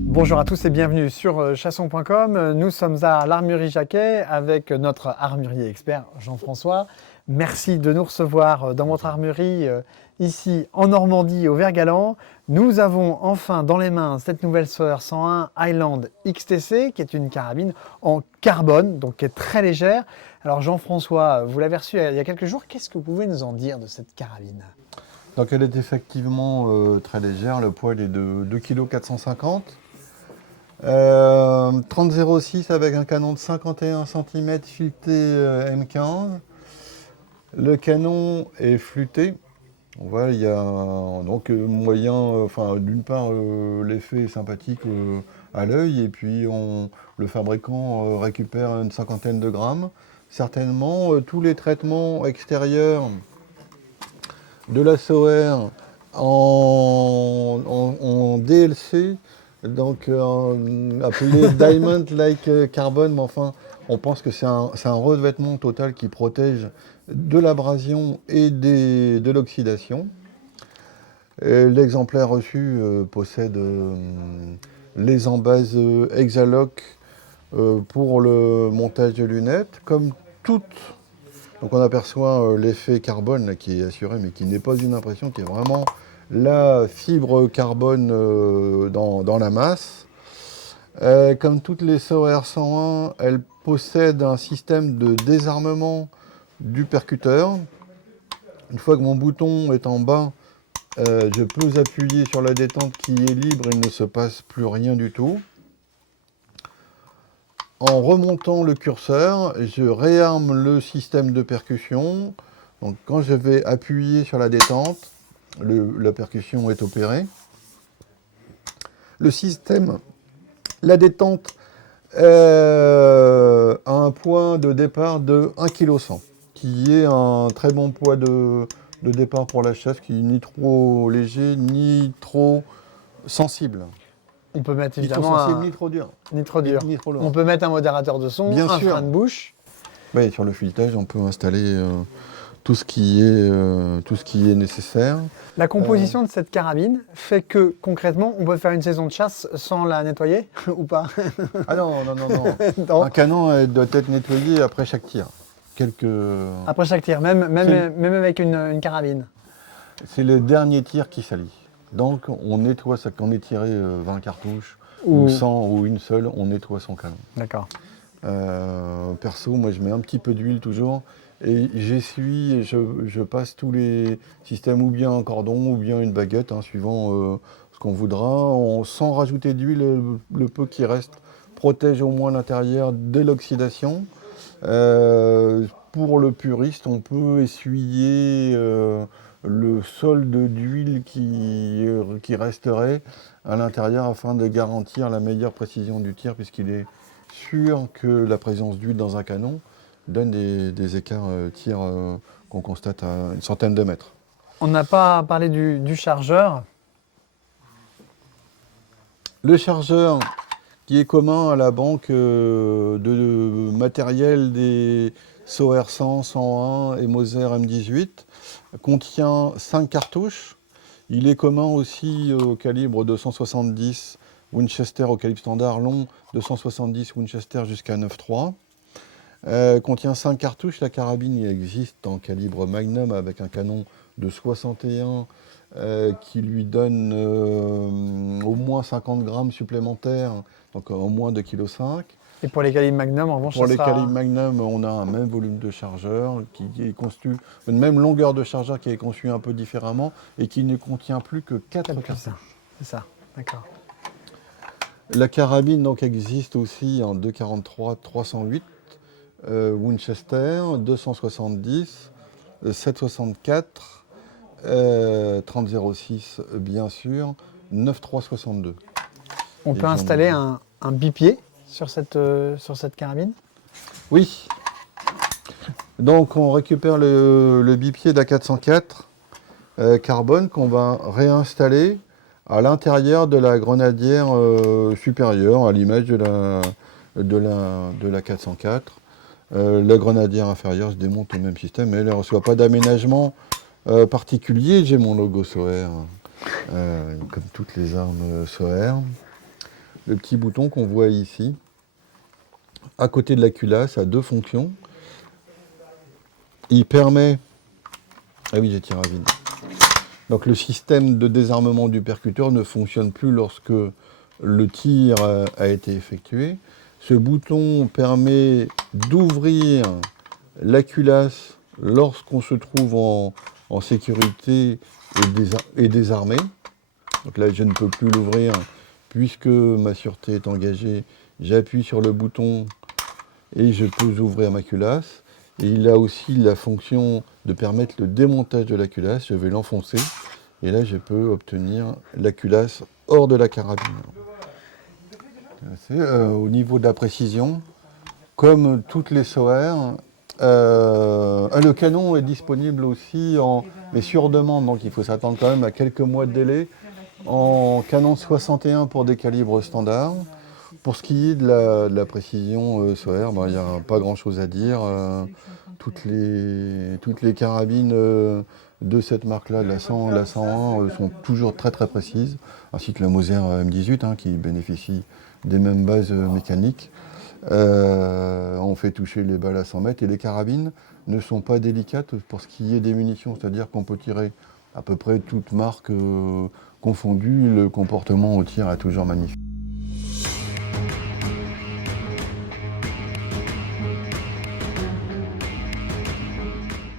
Bonjour à tous et bienvenue sur chasson.com. Nous sommes à l'Armurerie Jacquet avec notre armurier expert Jean-François. Merci de nous recevoir dans votre armurerie ici en Normandie au Vert-Galant. Nous avons enfin dans les mains cette nouvelle Sauer 101 Highland XTC qui est une carabine en carbone, donc qui est très légère. Alors Jean-François, vous l'avez reçue il y a quelques jours. Qu'est-ce que vous pouvez nous en dire de cette carabine ? Donc elle est effectivement très légère, le poids est de 2,450 kg. 30-06 avec un canon de 51 cm fileté M15. Le canon est flûté. On voit, il y a donc moyen, d'une part l'effet est sympathique à l'œil et puis le fabricant récupère une cinquantaine de grammes. Certainement tous les traitements extérieurs de la Sauer en DLC, donc appelé Diamond Like Carbon, mais enfin on pense que c'est un revêtement total qui protège de l'abrasion et de l'oxydation. L'exemplaire reçu possède les embases Exaloc pour le montage de lunettes, comme toutes. Donc on aperçoit l'effet carbone là, qui est assuré, mais qui n'est pas une impression, qui est vraiment la fibre carbone dans la masse. Comme toutes les Sauer 101, elle possède un système de désarmement du percuteur. Une fois que mon bouton est en bas, je peux appuyer sur la détente qui est libre, il ne se passe plus rien du tout. En remontant le curseur, je réarme le système de percussion. Donc quand je vais appuyer sur la détente, la percussion est opérée. Le système, la détente a un poids de départ de 1,1 kg, qui est un très bon poids de départ pour la chasse, qui n'est ni trop léger, ni trop sensible. On peut mettre Ni trop évidemment sensible, ni trop dur. ni trop dur. Ni trop lourd. On peut mettre un modérateur de son, Bien un sûr. frein de bouche. Oui, sur le filetage, on peut installer tout ce qui est nécessaire. La composition de cette carabine fait que concrètement, on peut faire une saison de chasse sans la nettoyer ou pas? Ah non. Non. Un canon doit être nettoyé après chaque tir. Après chaque tir, même avec une carabine. C'est le dernier tir qui salit. Donc on nettoie ça. Quand on est tiré 20 cartouches ou 100 ou une seule, on nettoie son canon. D'accord. Perso, moi je mets un petit peu d'huile toujours et j'essuie et je passe tous les systèmes ou bien un cordon ou bien une baguette, suivant ce qu'on voudra. Sans rajouter d'huile, le peu qui reste protège au moins l'intérieur de l'oxydation. Pour le puriste, on peut essuyer le solde d'huile qui resterait à l'intérieur afin de garantir la meilleure précision du tir, puisqu'il est sûr que la présence d'huile dans un canon donne des écarts tir qu'on constate à une centaine de mètres. On n'a pas parlé du chargeur. Le chargeur qui est commun à la banque de matériel des Sauer 100, 101 et Moser M18 contient 5 cartouches. Il est commun aussi au calibre 270 Winchester au calibre standard long, 270 Winchester jusqu'à 9.3. Contient 5 cartouches. La carabine existe en calibre Magnum avec un canon de 61 qui lui donne au moins 50 grammes supplémentaires, donc au moins 2,5 kg. Et pour les calibres Magnum, en revanche, pour les calibres Magnum, on a un même volume de chargeur, qui est conçu, une même longueur de chargeur qui est conçue un peu différemment et qui ne contient plus que 4 cartouches. C'est ça, d'accord. La carabine donc existe aussi en 2,43 308 Winchester, 270, 7,64, 30,06 bien sûr, 9,362. On peut installer un bipied sur cette carabine? Oui. Donc on récupère le bipied d'A404 carbone qu'on va réinstaller à l'intérieur de la grenadière supérieure, à l'image de la 404. La grenadière inférieure se démonte au même système, mais elle ne reçoit pas d'aménagement particulier. J'ai mon logo Soher, comme toutes les armes Soher. Le petit bouton qu'on voit ici, à côté de la culasse, a deux fonctions. Il permet... Ah oui, j'ai tiré à vide. Donc le système de désarmement du percuteur ne fonctionne plus lorsque le tir a été effectué. Ce bouton permet d'ouvrir la culasse lorsqu'on se trouve en sécurité et désarmé. Donc là, je ne peux plus l'ouvrir puisque ma sûreté est engagée. J'appuie sur le bouton et je peux ouvrir ma culasse. Et il a aussi la fonction de permettre le démontage de la culasse. Je vais l'enfoncer et là, je peux obtenir la culasse hors de la carabine. Au niveau de la précision, comme toutes les Soher, le canon est disponible aussi, mais sur demande, donc il faut s'attendre quand même à quelques mois de délai, en canon 61 pour des calibres standards. Pour ce qui est de la précision Soher, il n'y a pas grand-chose à dire. Toutes les carabines de cette marque-là, la 100, la 101, sont toujours très très précises, ainsi que la Moser M18 qui bénéficie des mêmes bases mécaniques. On fait toucher les balles à 100 mètres et les carabines ne sont pas délicates pour ce qui est des munitions, c'est-à-dire qu'on peut tirer à peu près toute marque confondue, le comportement au tir est toujours magnifique.